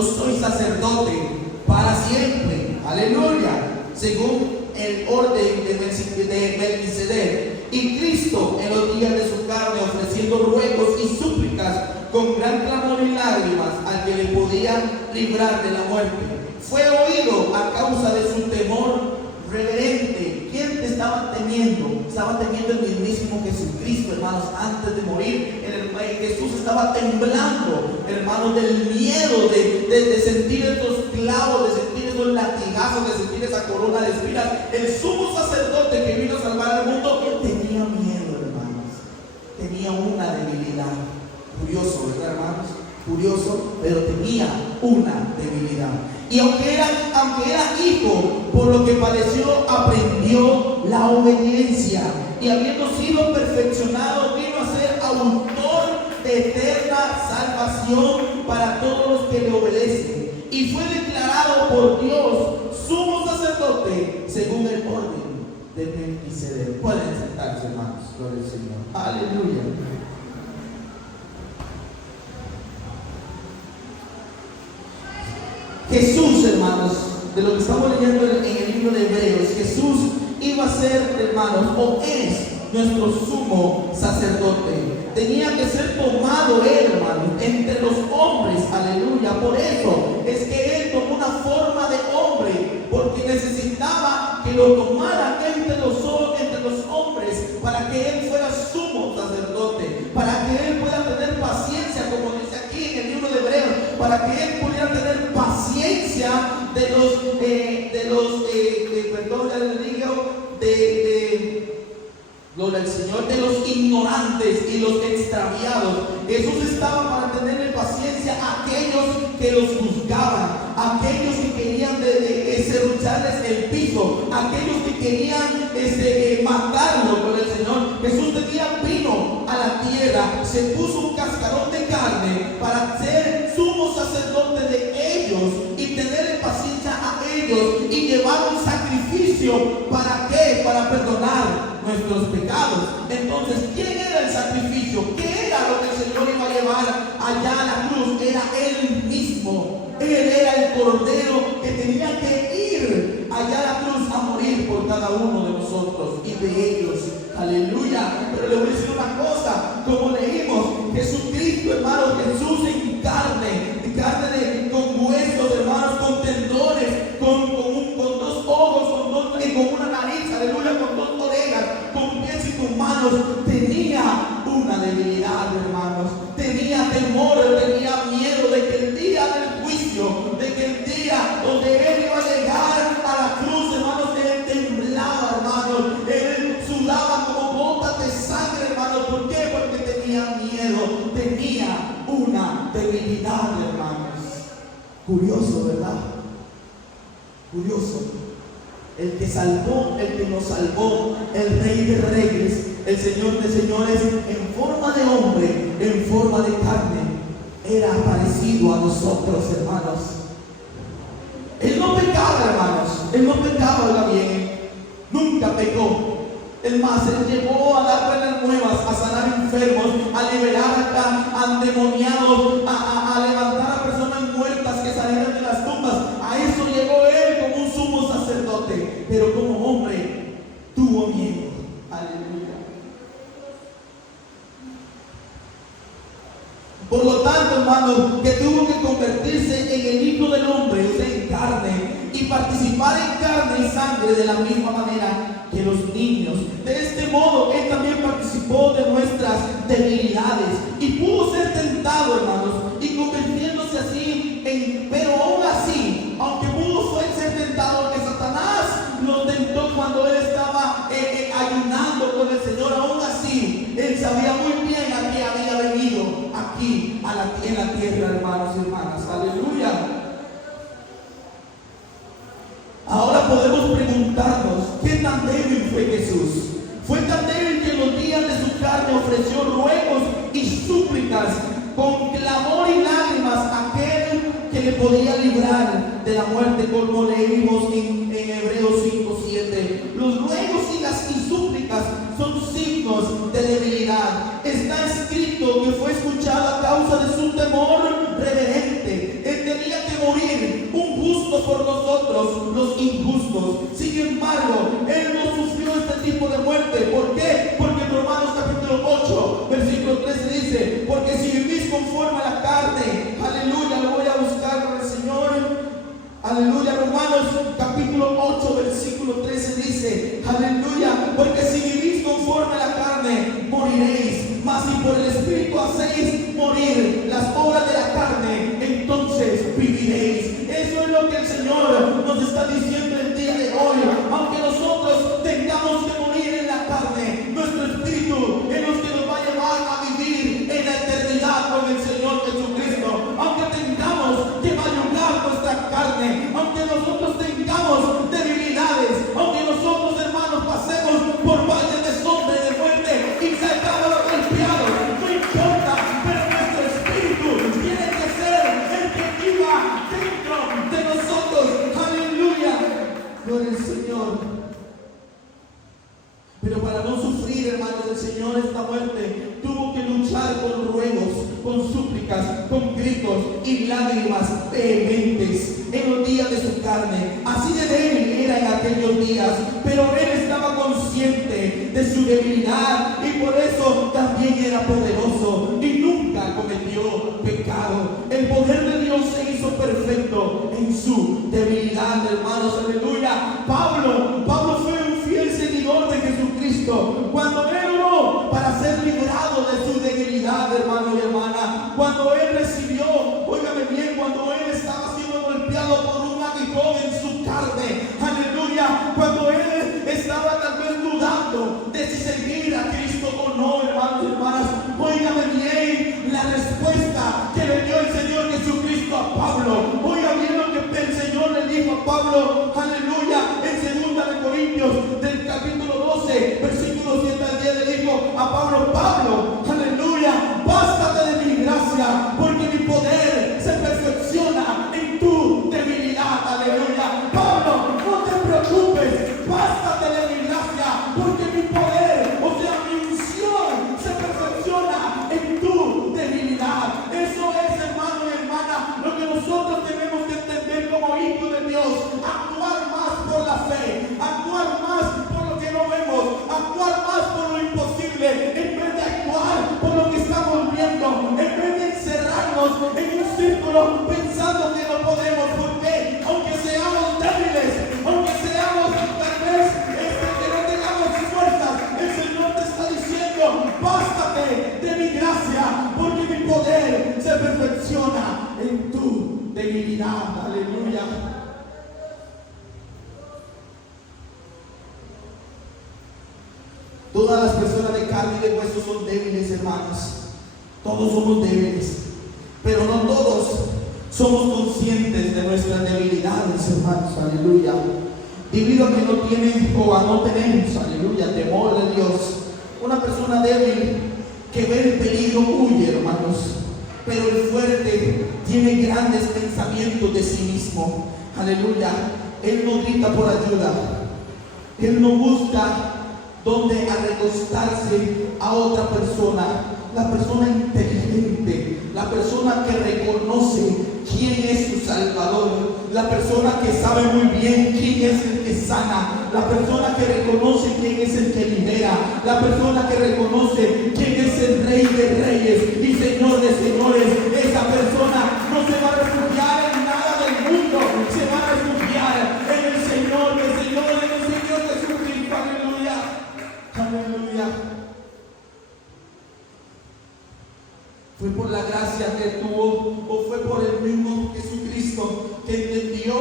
yo soy sacerdote para siempre, aleluya, según el orden de Melquisedec. Y Cristo en los días de su carne, ofreciendo ruegos y súplicas con gran clamor y lágrimas al que le podía librar de la muerte, fue oído a causa de su temor reverente. ¿Quién te estaba temiendo? Estaba temiendo el mismísimo Jesucristo, hermanos, antes de morir. Jesús estaba temblando, hermanos, del miedo de sentir estos clavos, de sentir esos latigazos, de sentir esa corona de espinas. El sumo sacerdote que vino a salvar al mundo tenía miedo, hermanos, tenía una debilidad. Curioso, ¿verdad, hermanos? Curioso, pero tenía una debilidad. Y aunque era hijo, por lo que padeció, aprendió la obediencia. Y habiendo sido perfeccionado, vino a ser autor de eterna salvación para todos los que le obedecen. Y fue declarado por Dios sumo sacerdote según el orden de Melquisedec. Pueden sentarse, hermanos. Gloria al Señor. Aleluya. Jesús, hermanos, de lo que estamos leyendo en el libro de Hebreos, Jesús iba a ser, hermanos, o es nuestro sumo sacerdote. Tenía que ser tomado él, hermanos, entre los hombres, aleluya. Por eso es que él tomó una forma de hombre, porque necesitaba que lo tomaran entre los hombres, para que él fuera sumo sacerdote, para que él pueda tener paciencia, como dice aquí en el libro de Hebreos, para que él pudiera tener paciencia de gloria al Señor, de los ignorantes y los extraviados. Jesús estaba para tenerle paciencia a aquellos que los juzgaban, a aquellos que querían serrucharles el piso, a aquellos que querían matarlo. Gloria al Señor. Jesús vino a la tierra, se puso un cascarón de carne para ser sumo sacerdote de ellos y tenerle paciencia a ellos y llevar un sacrificio. ¿Para qué? Para perdonar nuestros pecados. Entonces, ¿quién era el sacrificio? ¿Qué era lo que el Señor iba a llevar allá a la cruz? Era Él mismo. Él era el Cordero que tenía que ir allá a la cruz a morir por cada uno de nosotros y de ellos. Aleluya. Pero le voy a decir una cosa, como leímos, Jesucristo, hermanos, Jesús en carne con huesos, hermanos, con tendones, con dos ojos, con una nariz, aleluya, con dos orejas, con pies y con manos, tenía una debilidad, hermanos, tenía temor, tenía miedo de que el día del juicio, de que el día donde él iba a llegar a la cruz, hermanos, él temblaba, hermanos, él sudaba como gotas de sangre, hermanos. ¿Por qué? Porque tenía miedo, tenía una debilidad, hermanos. Curioso, ¿verdad? Curioso. El que salvó, el que nos salvó, el Rey de Reyes, el Señor de Señores, en forma de hombre, en forma de carne, era parecido a nosotros, hermanos. Él no pecaba, hermanos. Él no pecaba, oiga bien. Nunca pecó. Es más, él llegó a dar buenas nuevas, a sanar enfermos, a liberar a endemoniados, a levantar a personas muertas que salieron de las tumbas. A eso llegó él como un sumo sacerdote. Pero como hombre tuvo miedo. Aleluya. Por lo tanto, hermanos, que tuvo que convertirse en el Hijo del Hombre, o sea, en carne, y participar en carne y sangre de la misma manera que los niños. De este modo, Él también participó de nuestras debilidades y pudo ser tentado, hermanos, y convirtiéndose así pero aún así, aunque pudo ser tentado, que Satanás lo tentó cuando Él estaba ayunando con el Señor, aún así, Él sabía muy bien a qué había venido aquí en la tierra, hermanos y hermanas. Aleluya. Ahora podemos preguntarnos, ¿qué tan débil fue Jesús? Fue tan débil que en los días de su carne ofreció ruegos y súplicas con clamor y lágrimas a aquel que le podía librar de la muerte, como leímos en Hebreos 5:7. Los ruegos y súplicas son signos de debilidad. Está escrito que fue escuchado a causa de su temor reverente. Él tenía que mas si por el Espíritu hacéis morir las obras de la carne, entonces viviréis. Eso es lo que el Señor nos está diciendo el día de hoy. Aunque nosotros tengamos que morir en la carne, nuestro espíritu es lo que nos va a llevar a vivir en la eternidad con el Señor Jesucristo. Aunque tengamos que mayugar nuestra carne, aunque nosotros tengamos debilidades, aunque nosotros, hermanos, pasemos por valles de sombra y de muerte y salgamos golpeados, no importa, pero nuestro espíritu tiene que ser el que viva dentro de nosotros. Aleluya, gloria al Señor. Pero para no sufrir, hermanos, el Señor esta muerte tuvo que luchar con ruegos, con súplicas, con gritos y lágrimas vehementes en los días de su carne. Así de débil era en aquellos días, pero Él estaba consciente de su debilidad y por eso también era poderoso y nunca cometió pecado. El poder de Dios se hizo perfecto en su debilidad, hermanos. Aleluya. Pablo fue un fiel seguidor de Jesucristo. Cuando Él oró para ser liberado de su debilidad, hermano y hermana, cuando Él recibió, óigame bien, cuando Él estaba siendo golpeado por un aguijón en su carne, aleluya, cuando Él estaba tal vez dudando de si seguir a Cristo o no, hermanos y hermanas, óigame bien la respuesta que le dio el Señor Jesucristo a Pablo. Oiga bien lo que el Señor le dijo a Pablo, aleluya, en 2 de Corintios del capítulo 12, versículo 7 al 10, le dijo a Pablo, aleluya, bástate de mi gracia, porque mi poder se perfecciona en tu debilidad. Aleluya. Pablo, no te preocupes, bástate de mi gracia, porque mi poder, o sea, mi unción se perfecciona en tu debilidad. Eso es, hermano y hermana, lo que nosotros tenemos que entender como hijos de Dios. Actuar más por la fe, actuar más por lo que no vemos, actuar más por lo imposible, en vez de actuar por lo que estamos viendo, en vez de encerrarnos en un círculo pensando que no podemos. Porque aunque seamos débiles, aunque seamos tal vez que no tengamos fuerzas, el Señor te está diciendo, bástate de mi gracia, porque mi poder se perfecciona en tu debilidad. Aleluya. Todas las personas de carne y de hueso son débiles, hermanos. Todos somos débiles, pero no todos somos conscientes de nuestras debilidades, hermanos. Aleluya. Debido a que no tienen o a no tenemos, aleluya, temor de Dios. Una persona débil que ve el peligro huye, hermanos. Pero el fuerte tiene grandes pensamientos de sí mismo. Aleluya. Él no grita por ayuda. Él no busca donde recostarse a otra persona. La persona inteligente, la persona que reconoce quién es su Salvador, la persona que sabe muy bien quién es el que sana, la persona que reconoce quién es el que libera, la persona que reconoce quién es el Rey de Reyes y Señor de Señores. Esa persona no se va a refugiar en nada del mundo, se va a refugiar en el Señor de Señores, en el Señor Jesucristo. Aleluya. Aleluya. Fue por la gracia que tuvo, o fue por el mismo Jesucristo que entendió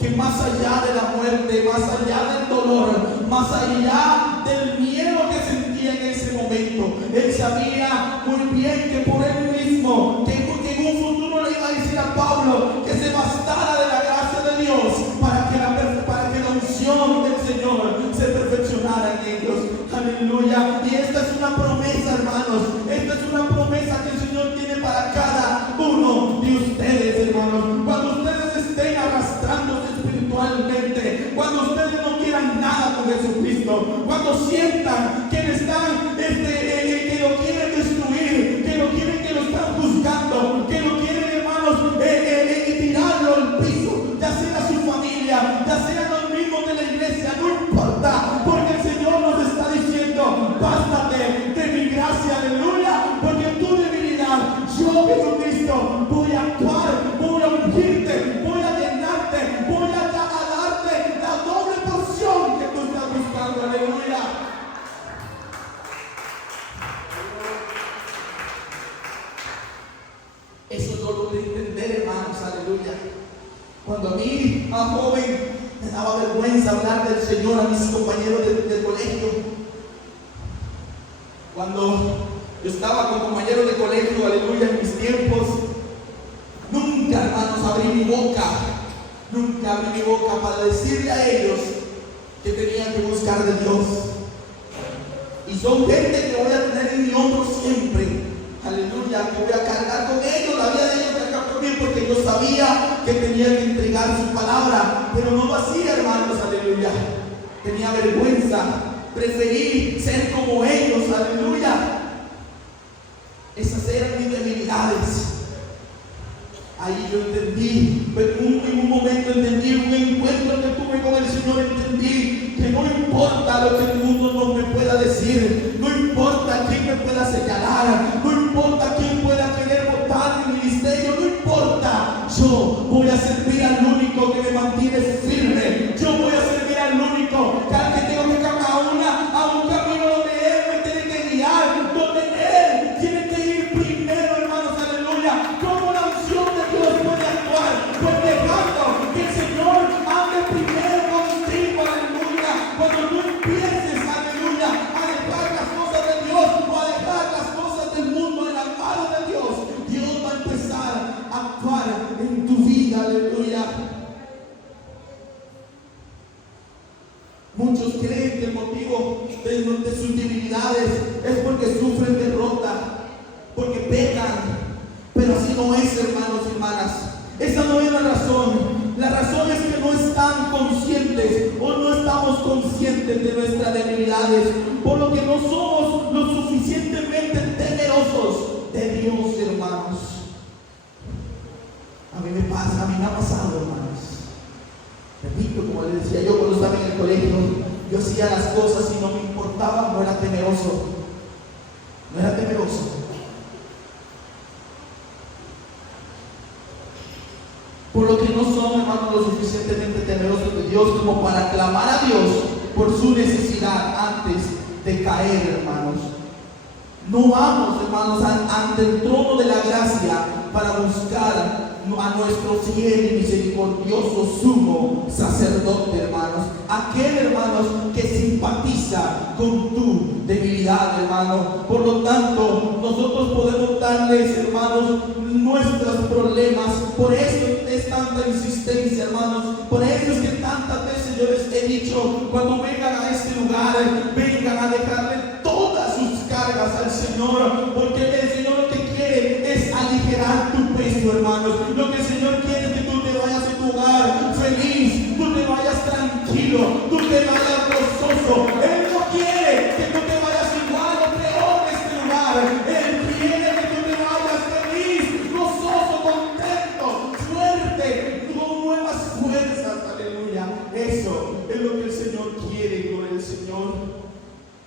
que más allá de la muerte, más allá del dolor, más allá del miedo que sentía en ese momento, Él sabía muy bien que por Él mismo, que en un futuro le iba a decir a Pablo que se bastara de la gracia de Dios para que la unción del Señor se perfeccionara en ellos. Aleluya. Y esta es una promesa, hermanos. Esta es una promesa que el Señor tiene para cada uno de ustedes, hermanos. Cuando ustedes estén arrastrándose espiritualmente, cuando ustedes no quieran nada con Jesucristo, cuando sientan que están, que lo quieren destruir, que lo están juzgando, que lo quieren, hermanos, tirarlo al piso, ya sea su familia, ya sea los mismos de la iglesia, no importa, porque el Señor nos está diciendo, bástate de mi gracia, aleluya, porque en tu debilidad, yo, Jesucristo, voy a actuar, voy a ungirte, voy a llenarte, voy a darte la doble porción que tú estás buscando, aleluya. Eso no lo logré entender, hermanos, aleluya. Cuando a mí, más joven, me daba vergüenza hablar del Señor a mis compañeros del colegio. Cuando yo estaba con compañeros de colegio, aleluya, en mis tiempos, nunca, hermanos, abrí mi boca para decirle a ellos que tenían que buscar de Dios. Y son gente que voy a tener en mi hombro siempre, aleluya, que voy a cargar con ellos, la vida de ellos cargar por mí, porque yo sabía que tenía que entregar su palabra, pero no lo hacía, hermanos, aleluya. Tenía vergüenza, preferí ser como ellos, aleluya. Esas eran mis debilidades. Ahí yo entendí, pero en un momento entendí, un encuentro que tuve con el Señor, entendí que no importa lo que el mundo no me pueda decir, no importa quién me pueda señalar, no importa quién pueda querer votar mi ministerio, no importa, yo voy a servir al único que me mantiene firme, yo voy a servir al único que tengo que caminar a un camino donde Él me tiene que guiar, donde Él tiene que ir primero, hermanos, aleluya. Como la unción de Dios puede actuar, pues dejando que el Señor ande primero contigo, aleluya. Cuando tú empieces, aleluya, a dejar las cosas de Dios o a dejar las cosas del mundo en la mano de Dios, Dios va a empezar a actuar en tu vida, aleluya. Muchos creen que el motivo de sus debilidades es porque sufren derrota, porque pecan. Pero así no es, hermanos y hermanas. Esa no es la razón. La razón es que no están conscientes o no estamos conscientes de nuestras debilidades, por lo que no somos lo suficientemente temerosos de Dios, hermanos. A mí me ha pasado, hermanos. Repito, como les decía yo cuando estaba en el colegio, yo hacía las cosas y no me importaba, no era temeroso. Por lo que no son, hermanos, lo suficientemente temerosos de Dios como para clamar a Dios por su necesidad antes de caer, hermanos. No vamos, hermanos, ante el trono de la gracia para buscar a nuestro fiel y misericordioso sumo sacerdote, hermanos. Aquel, hermanos, que simpatiza con tu debilidad, hermano. Por lo tanto, nosotros podemos darles, hermanos, nuestros problemas. Por eso es tanta insistencia, hermanos. Por eso es que tantas veces yo les he dicho, cuando vengan a este lugar, vengan a dejarle todas sus cargas al Señor, porque el Señor lo que quiere es aligerar tu peso, hermanos. Lo que el Señor quiere es que tú te vayas a tu hogar feliz, tú te vayas tranquilo, tú te vayas gozoso. Él no quiere que tú te vayas igual o peor de este lugar. Él quiere que tú te vayas feliz, gozoso, contento, fuerte, con nuevas fuerzas, aleluya. Eso es lo que el Señor quiere, gloria al Señor.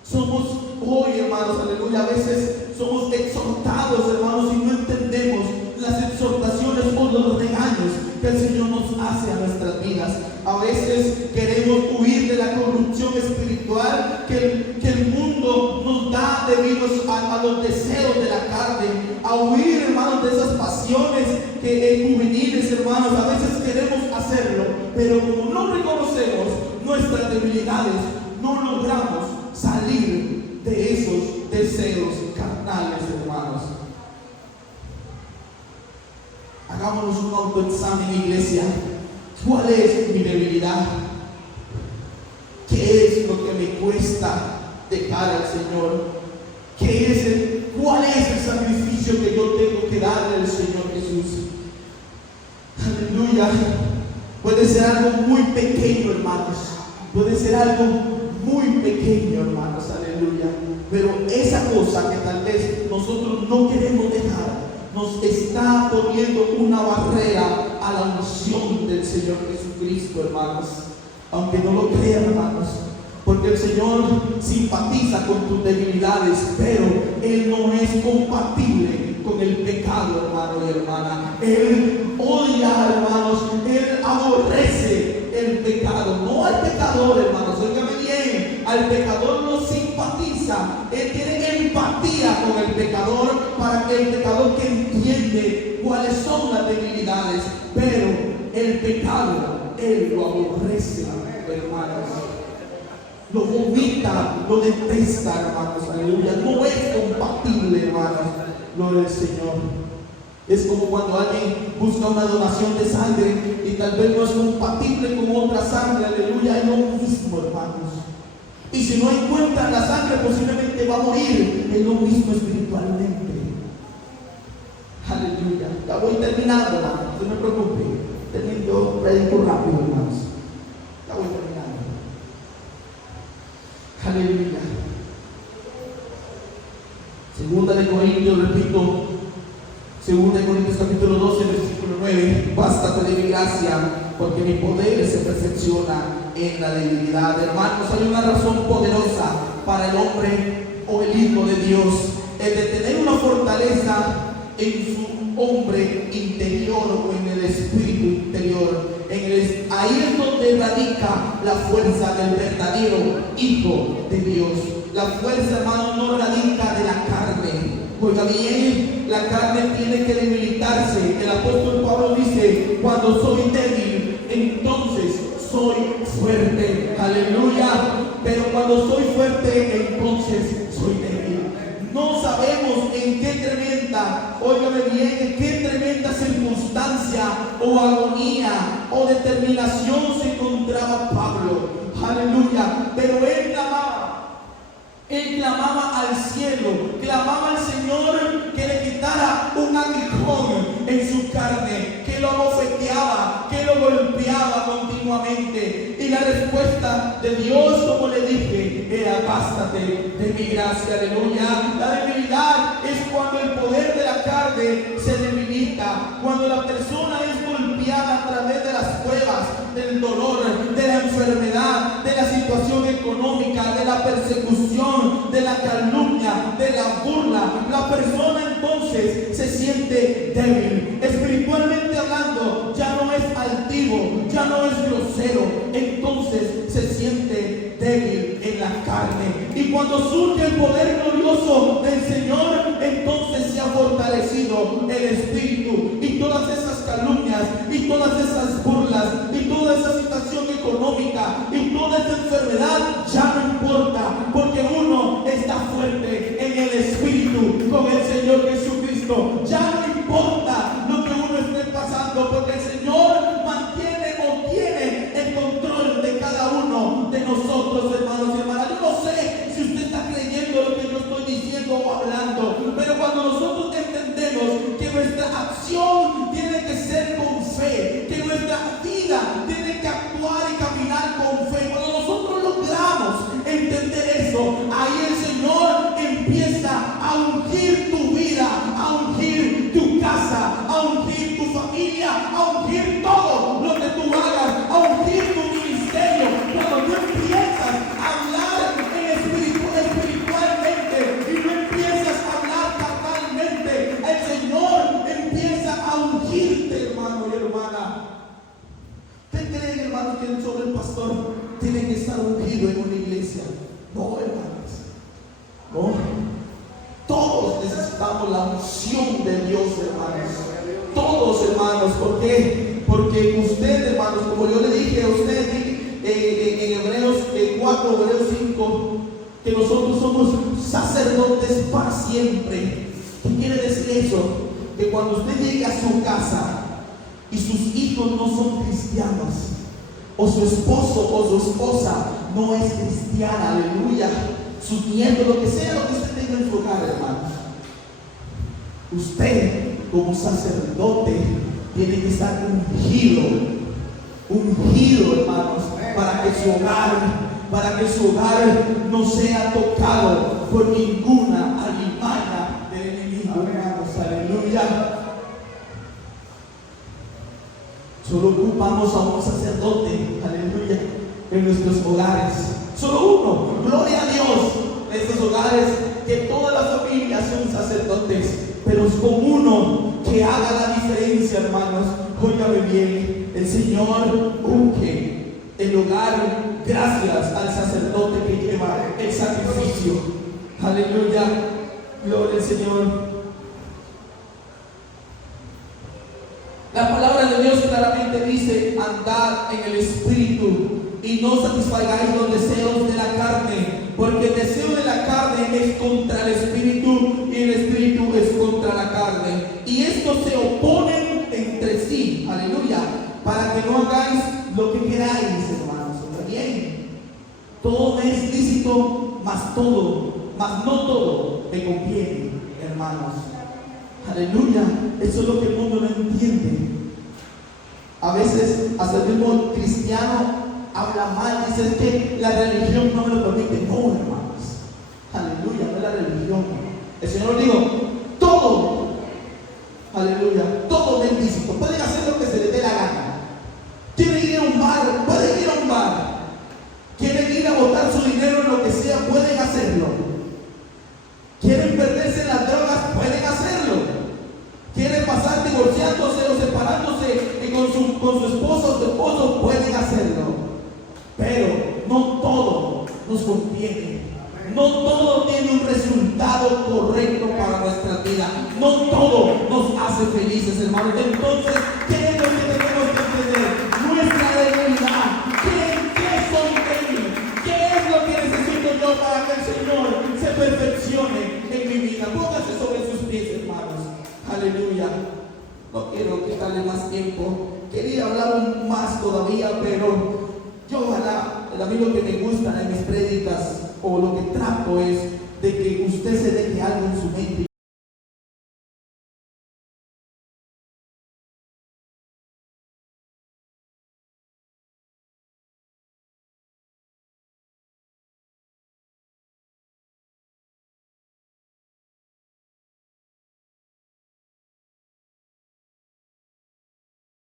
Somos hoy, hermanos, aleluya, a veces somos exhortados, hermanos, y no entendemos las exhortaciones o los regaños que el Señor nos hace a nuestras vidas. A veces queremos huir de la corrupción espiritual que el mundo nos da debido a los deseos de la carne, a huir, hermanos, de esas pasiones juveniles, hermanos. A veces queremos hacerlo, pero como no reconocemos nuestras debilidades, no logramos salir de esos deseos carnales, hermanos. Hagámonos un autoexamen, iglesia. ¿Cuál es mi debilidad? ¿Qué es lo que me cuesta dejar al Señor? ¿Cuál es el sacrificio que yo tengo que darle al Señor Jesús? Aleluya. Puede ser algo muy pequeño, hermanos. Puede ser algo muy pequeño, hermanos, aleluya. Pero esa cosa que tal vez nosotros no queremos dejar, nos está poniendo una barrera a la unción del Señor Jesucristo, hermanos. Aunque no lo crean, hermanos, porque el Señor simpatiza con tus debilidades, pero Él no es compatible con el pecado, hermano y hermana. Él odia, hermanos, Él aborrece el pecado, no al pecador, hermanos. Óigame bien, al pecador no simpatiza, Él tiene empatía con el pecador, para que el pecador que entiende cuáles son las debilidades, pero el pecado Él lo aborrece, hermanos. Lo vomita, lo detesta, hermanos. Aleluya. No es compatible, hermanos. Gloria al Señor. Es como cuando alguien busca una donación de sangre y tal vez no es compatible con otra sangre. Aleluya. Es lo mismo, hermanos. Y si no encuentran la sangre, posiblemente va a morir. Es lo mismo espiritualmente. Aleluya. Ya voy terminando, hermanos. No me preocupe. Yo predico rápido, hermanos. Ya voy terminando. Aleluya. Segunda de Corintios, repito. Segunda de Corintios capítulo 12, versículo 9. Bástate de mi gracia, porque mi poder se perfecciona en la debilidad. Hermanos, hay una razón poderosa para el hombre o el hijo de Dios, el de tener una fortaleza en su hombre interior o en el espíritu interior. Ahí es donde radica la fuerza del verdadero hijo de Dios. La fuerza, hermano, no radica de la carne. Oiga bien, la carne tiene que debilitarse. El apóstol Pablo dice: cuando soy débil, entonces soy fuerte. Aleluya. Pero cuando soy fuerte, entonces soy débil. No sabemos en qué tremenda, óigame bien, en qué tremenda circunstancia o agonía o determinación se encontraba Pablo. Aleluya. Pero él clamaba al cielo, clamaba al Señor que le quitara un aguijón en su carne, que lo abofeteaba, que lo golpeaba continuamente. Y la respuesta de Dios, como le dije, era: bástate de mi gracia. Aleluya. La debilidad es cuando el poder de la carne se debilita, cuando la persona es golpeada a través de las pruebas, del dolor, de la enfermedad, de la situación económica, de la persecución, de la calumnia, de la burla. La persona entonces se siente débil. Espiritualmente hablando, ya no es altivo, ya no es grosero, entonces se siente débil en la carne. Y cuando surge el poder glorioso del Señor, entonces se ha fortalecido el espíritu, y todas esas calumnias, y todas esas burlas, y toda esa situación económica, y toda esa enfermedad ya no importa, porque uno está fuerte en el espíritu con el Señor Jesucristo. Ya no importa lo que uno esté pasando, porque el Señor mantiene o tiene el control de cada uno de nosotros, hermanos y hermanas. Yo no sé si usted está creyendo lo que yo estoy diciendo o hablando, pero cuando nosotros entendemos que nuestra acción tiene que ser con fe, que nuestra vida tiene que actuar y caminar con fe, cuando nosotros logramos entender eso, ahí el Señor empieza a ungir tu vida, a ungir tu casa, a ungir tu familia, a ungir todo lo que tú hagas, a ungir tu ministerio. Cuando tú empiezas a hablar espiritualmente y no empiezas a hablar carnalmente, el Señor empieza a ungirte, hermano y hermana. ¿Usted cree, hermano, que sobre el pastor tiene que estar ungido en una iglesia? No, hermanos. No. Todos necesitamos la unción de Dios, hermanos. Todos, hermanos. ¿Por qué? Porque usted, hermanos, como yo le dije a usted en Hebreos 4, Hebreos 5, que nosotros somos sacerdotes para siempre. ¿Qué quiere decir eso? Que cuando usted llegue a su casa y sus hijos no son cristianos, o su esposo o su esposa no es cristiana, aleluya, sus nietos, lo que sea, lo que usted tenga en su hogar, hermanos, usted como sacerdote tiene que estar ungido, hermanos, para que su hogar no sea tocado por ninguna alimaña del enemigo, hermanos, aleluya. Solo ocupamos a un sacerdote, aleluya, en nuestros hogares. Solo uno, gloria a Dios, en estos hogares, que todas las familias son sacerdotes, pero es con uno que haga la diferencia, hermanos. Óigame bien, el Señor unge el hogar gracias al sacerdote que lleva el sacrificio. Aleluya, gloria al Señor. La palabra de Dios claramente dice: andad en el Espíritu y no satisfagáis los deseos de la carne, porque el deseo de la carne es contra el Espíritu y el Espíritu es contra la carne, y estos se oponen entre sí, aleluya, para que no hagáis lo que queráis, hermanos. ¿Está bien? Todo me es lícito, mas no todo me conviene, hermanos. Aleluya. Eso es lo que el mundo no entiende. A veces hasta el mismo cristiano habla mal, dice que la religión no me lo permite. No, hermanos. Aleluya, no es la religión. El Señor dijo: todo, aleluya, todo es lícito. Pueden hacer lo que se les dé la gana. Quieren ir a un bar, pueden ir a un bar. Quieren ir a botar su dinero en lo que sea, pueden hacerlo. Quieren perderse en las drogas, pueden hacerlo. Quieren pasar divorciándose o separándose con su esposa o su esposo, pueden hacerlo. Pero no todo nos conviene. No todo tiene un resultado correcto para nuestra vida. No todo nos hace felices, hermanos. Entonces, ¿qué es lo que tenemos que entender? Nuestra debilidad. ¿Qué soy débil? ¿Qué es lo que necesito yo para que el Señor se perfeccione en mi vida? Póngase sobre sus pies, hermanos. Aleluya. No quiero quitarle más tiempo. Quería hablar más todavía, pero yo ojalá, a mí lo que me gusta en mis prédicas o lo que trato es de que usted se deje algo en su mente.